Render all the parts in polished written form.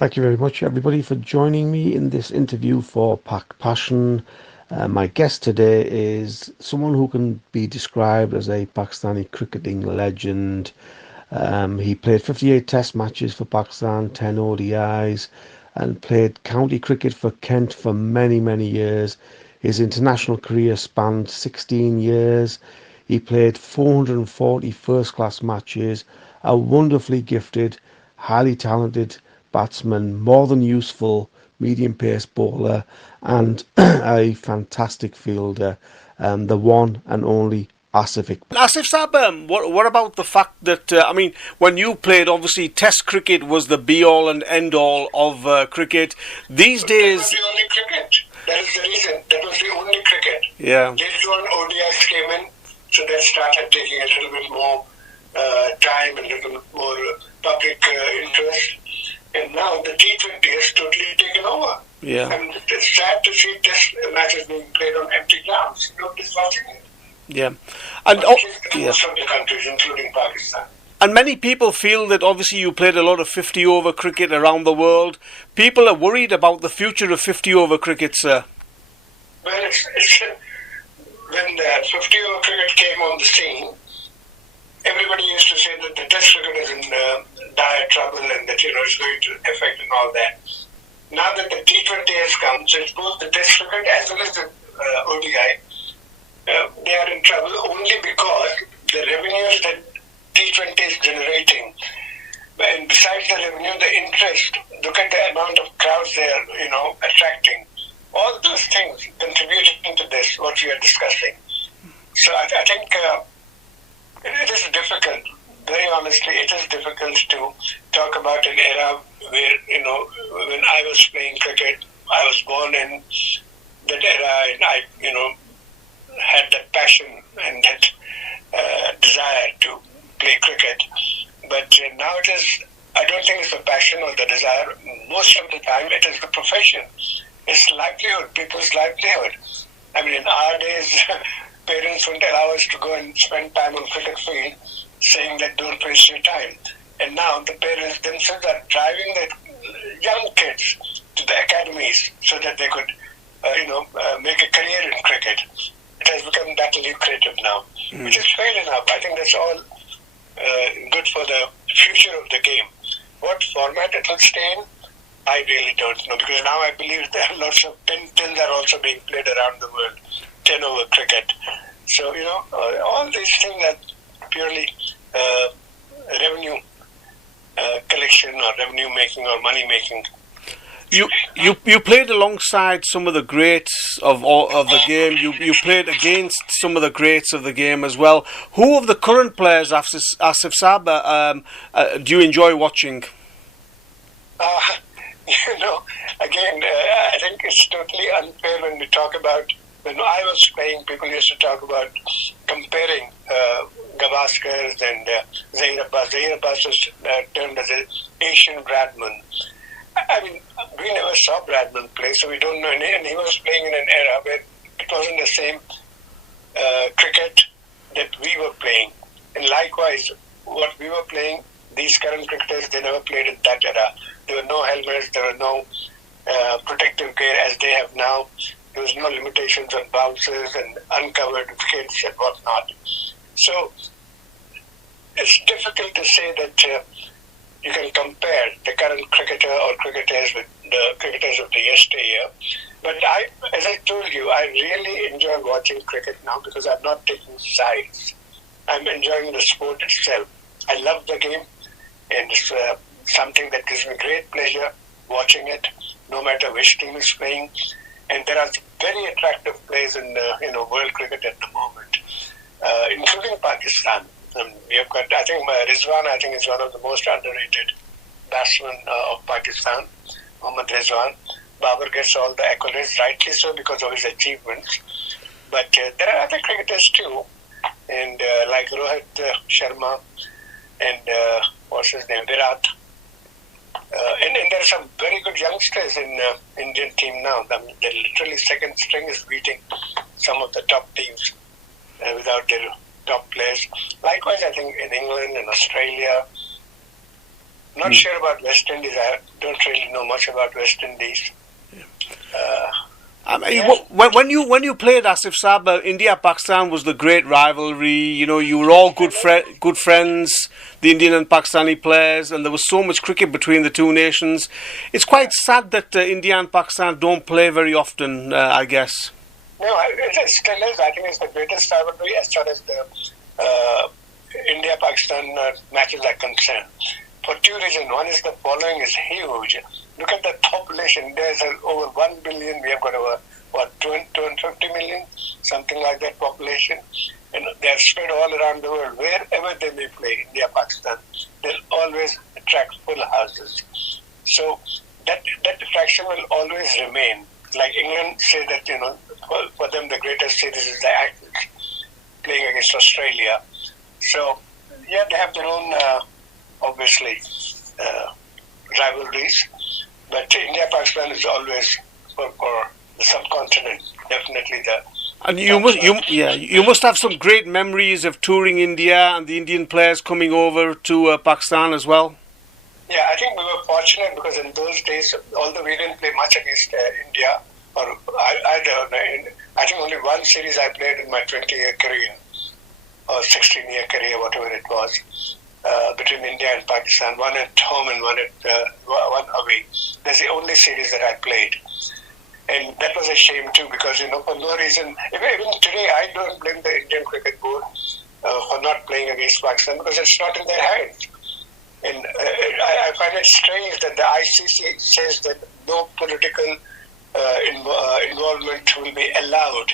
Thank you very much, everybody, for joining me in this interview for Pak Passion. My guest today is someone who can be described as a Pakistani cricketing legend. He played 58 Test matches for Pakistan, 10 ODIs, and played county cricket for Kent for many, many years. His international career spanned 16 years. He played 440 first-class matches, a wonderfully gifted, highly talented batsman, more than useful medium pace bowler, and a fantastic fielder, the one and only Asif Iqbal. Asif Saab, what about the fact that, when you played, obviously Test cricket was the be-all and end-all of cricket. These days... That was the only cricket. That is the reason. That was the only cricket. Yeah. Later on, ODIs came in, so that started taking a little bit more time and a little bit more public interest. And now the T20 has totally taken over. Yeah. And it's sad to see Test matches being played on empty grounds. Nobody's watching it. Yeah. And most of the countries, including Pakistan. And many people feel that obviously you played a lot of 50-over cricket around the world. People are worried about the future of 50-over cricket, sir. Well, when the 50-over cricket came on the scene, everybody used to say that the Test cricket is in dire trouble and that it's going to affect and all that. Now that the T20 has come, so it's both the Test cricket as well as the ODI. They are in trouble only because the revenues that T20 is generating, and besides the revenue, the interest, look at the amount of crowds they are, attracting. All those things contributing to this, what we are discussing. So I think it is difficult, very honestly, it is difficult to talk about an era where, when I was playing cricket, I was born in that era and I, had that passion and that desire to play cricket. But now I don't think it's the passion or the desire. Most of the time it is the profession. It's livelihood, people's livelihood. In our days, parents wouldn't allow us to go and spend time on cricket field saying that don't waste your time. And now the parents themselves are driving the young kids to the academies so that they could, make a career in cricket. It has become that lucrative now, which is fair enough. I think that's all good for the future of the game. What format it will stay in, I really don't know, because now I believe there are lots of 10 are also being played around the world, 10-over cricket. So, all these things are purely revenue collection or revenue making or money making. You played alongside some of the greats of the game. You played against some of the greats of the game as well. Who of the current players, Asif Saab, do you enjoy watching? Again, I think it's totally unfair when we talk about, when I was playing, people used to talk about comparing Gavaskars and Zair Abbas. Zair Abbas was termed as an Asian Bradman. We never saw Bradman play, so we don't know. And he was playing in an era where it wasn't the same cricket that we were playing. And likewise, what we were playing, these current cricketers, they never played in that era. There were no helmets, there were no protective gear as they have now. There was no limitations on bounces and uncovered wickets and whatnot. So it's difficult to say that you can compare the current cricketer or cricketers with the cricketers of the yesteryear. But as I told you, I really enjoy watching cricket now because I'm not taking sides. I'm enjoying the sport itself. I love the game, and it's something that gives me great pleasure watching it, no matter which team is playing. And there are very attractive players in world cricket at the moment, including Pakistan. We have got, I think Rizwan, is one of the most underrated batsmen of Pakistan, Mohammad Rizwan. Babar gets all the accolades, rightly so, because of his achievements. But there are other cricketers too, and like Rohit Sharma and what's his name, Virat. And there are some very good youngsters in the Indian team now. The literally second string is beating some of the top teams without their top players. Likewise, I think in England and Australia, Not sure about West Indies. I don't really know much about West Indies. When you played Asif Saab, India-Pakistan was the great rivalry. You know, you were all good friends, the Indian and Pakistani players, and there was so much cricket between the two nations. It's quite sad that India and Pakistan don't play very often, I guess. No, it still is. I think it's the greatest rivalry as far as the India-Pakistan matches are concerned. For two reasons. One is the following is huge. Look at the population. There's over 1 billion. We have got over, 250 million? Something like that population. And they're spread all around the world. Wherever they may play, India, Pakistan, they'll always attract full houses. So that attraction will always remain. Like England say that, for them the greatest series is the Ashes, playing against Australia. So, yeah, they have their own, obviously, rivalries. But India-Pakistan is always for the subcontinent, definitely the. And you must have some great memories of touring India and the Indian players coming over to Pakistan as well. Yeah, I think we were fortunate because in those days, although we didn't play much against India, or I think only one series I played in my 20-year career, or 16-year career, whatever it was, between India and Pakistan, one at home and one away. That's the only series that I played. And that was a shame too, because, for no reason, even today I don't blame the Indian Cricket Board for not playing against Pakistan because it's not in their hands. And I find it strange that the ICC says that no political involvement will be allowed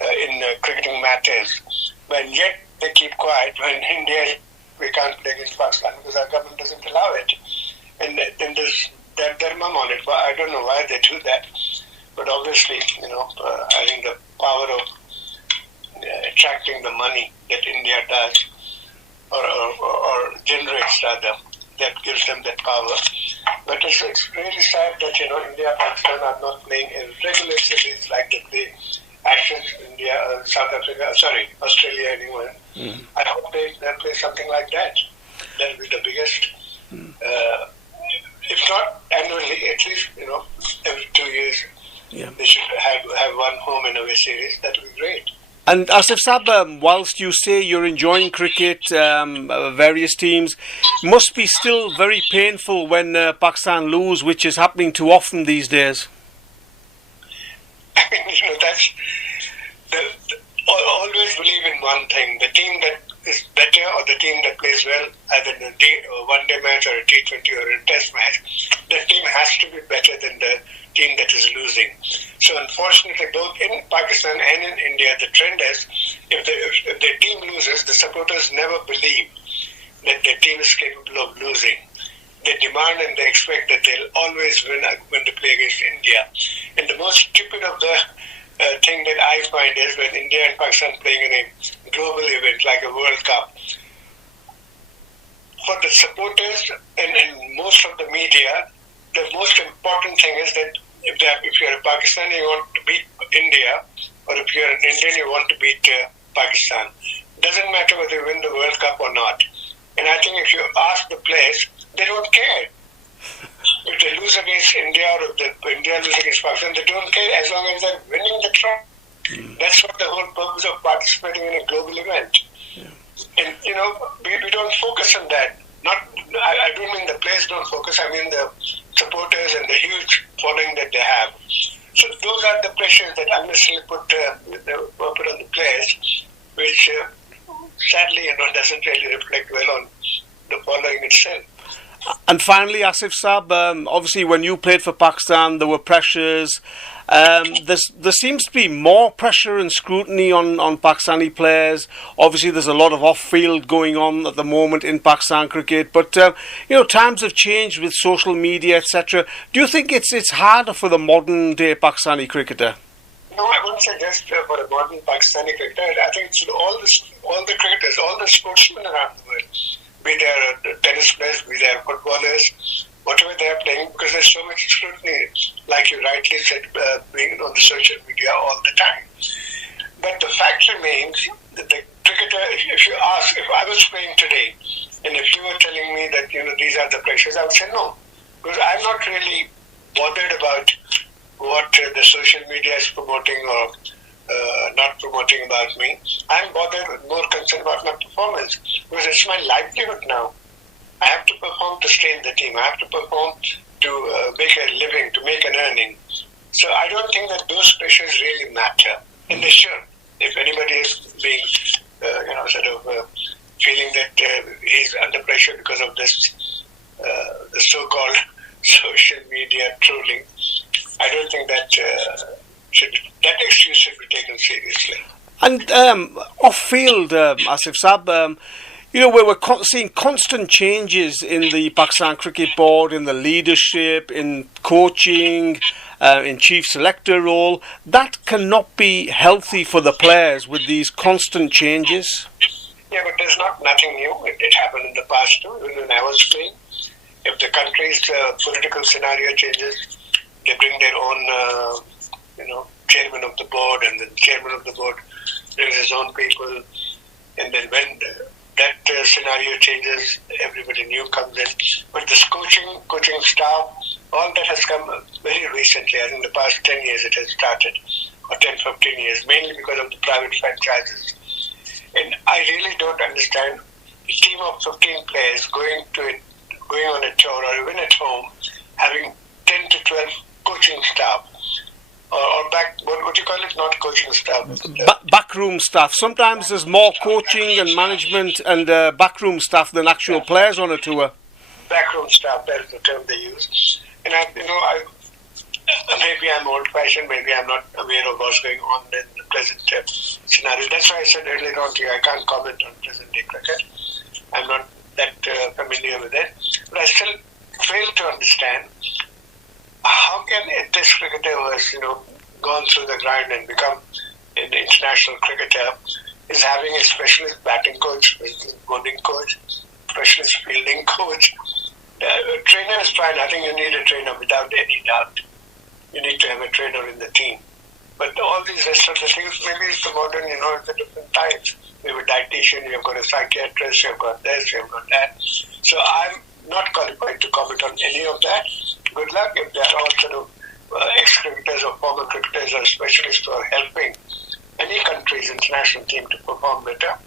in cricketing matters, but yet they keep quiet when India, we can't play against Pakistan because our government doesn't allow it. And then there's their mum on it. But I don't know why they do that. But obviously, I think the power of attracting the money that India does, or generates rather, that gives them that power. But it's really sad that, India and Pakistan are not playing a regular series like they play Ashes, India, Australia, and England. I hope they play something like that. That will be the biggest. If not annually, at least, every 2 years, they should have one home and away series. That would be great. And Asif Saab, whilst you say you're enjoying cricket, various teams, must be still very painful when Pakistan lose, which is happening too often these days. That's always believe in one thing: the team that is better or the team that plays well, either in a one-day match or a T20 or a Test match, the team has to be better than the team that is losing. So unfortunately, both in Pakistan and in India, the trend is if the team loses, the supporters never believe that their team is capable of losing. They demand and they expect that they'll always win when they play against India. And the most stupid of the thing that I find is when India and Pakistan playing in a global event like a World Cup, for the supporters and most of the media, the most important thing is that if you're a Pakistani, you want to beat India, or if you're an Indian, you want to beat Pakistan. Doesn't matter whether you win the World Cup or not. And I think if you ask the players, they don't care. If they lose against India or if India lose against Pakistan, they don't care as long as they're winning the trophy. That's what the whole purpose of participating in a global event. And, we don't focus on that. I don't mean the players don't focus, I mean the supporters and the huge following that they have. So those are the pressures that unnecessarily put on the players, which sadly, doesn't really reflect well on the following itself. And finally, Asif Saab, obviously when you played for Pakistan, there were pressures. There seems to be more pressure and scrutiny on Pakistani players. Obviously, there's a lot of off-field going on at the moment in Pakistan cricket. But, times have changed with social media, etc. Do you think it's harder for the modern-day Pakistani cricketer? No, I wouldn't say just for a modern Pakistani cricketer. I think it's all the cricketers, all the sportsmen around the world. Be there tennis players, be there footballers, whatever they are playing, because there's so much scrutiny, like you rightly said, being on the social media all the time. But the fact remains that the cricketer, if you ask, if I was playing today, And if you were telling me that, these are the pressures, I would say no. Because I'm not really bothered about what the social media is promoting or not promoting about me. I'm more concerned about my performance, because it's my livelihood now. I have to perform to stay in the team. I have to perform to make a living, to make an earning. So I don't think that those pressures really matter. And they should. If anybody is being, feeling that he's under pressure because of this, the so-called social media trolling, I don't think that that excuse should be taken seriously. And off-field, Asif Saab, we're seeing constant changes in the Pakistan Cricket Board, in the leadership, in coaching, in chief selector role. That cannot be healthy for the players with these constant changes. Yeah, but there's nothing new. It happened in the past too, even when I was playing. If the country's political scenario changes, they bring their own, chairman of the board, and the chairman of the board brings his own people. And then when that scenario changes, everybody new comes in. But this coaching staff, all that has come very recently. I think the past 10 years it has started, or 10, 15 years, mainly because of the private franchises. And I really don't understand a team of 15 players going on a tour or even at home, having 10 to 12 coaching staff. Or what do you call it? Not coaching staff. Backroom staff. Sometimes there's more coaching and management and backroom staff than actual players on a tour. Backroom staff, that is the term they use. And maybe I'm old-fashioned, maybe I'm not aware of what's going on in the present scenario. That's why I said earlier on to you, I can't comment on present-day cricket. I'm not that familiar with it. But I still fail to understand how can a test cricketer who has, gone through the grind and become an international cricketer is having a specialist batting coach, specialist bowling coach, specialist fielding coach. Trainer is fine. I think you need a trainer without any doubt. You need to have a trainer in the team. But all these rest of the things, maybe it's the modern, it's the different times. You have a dietitian, you've got a psychiatrist, you've got this, you've got that. So I'm not qualified to comment on any of that. Good luck if there are all sort of ex-cricketers or former cricketers or specialists who are helping any country's international team to perform better.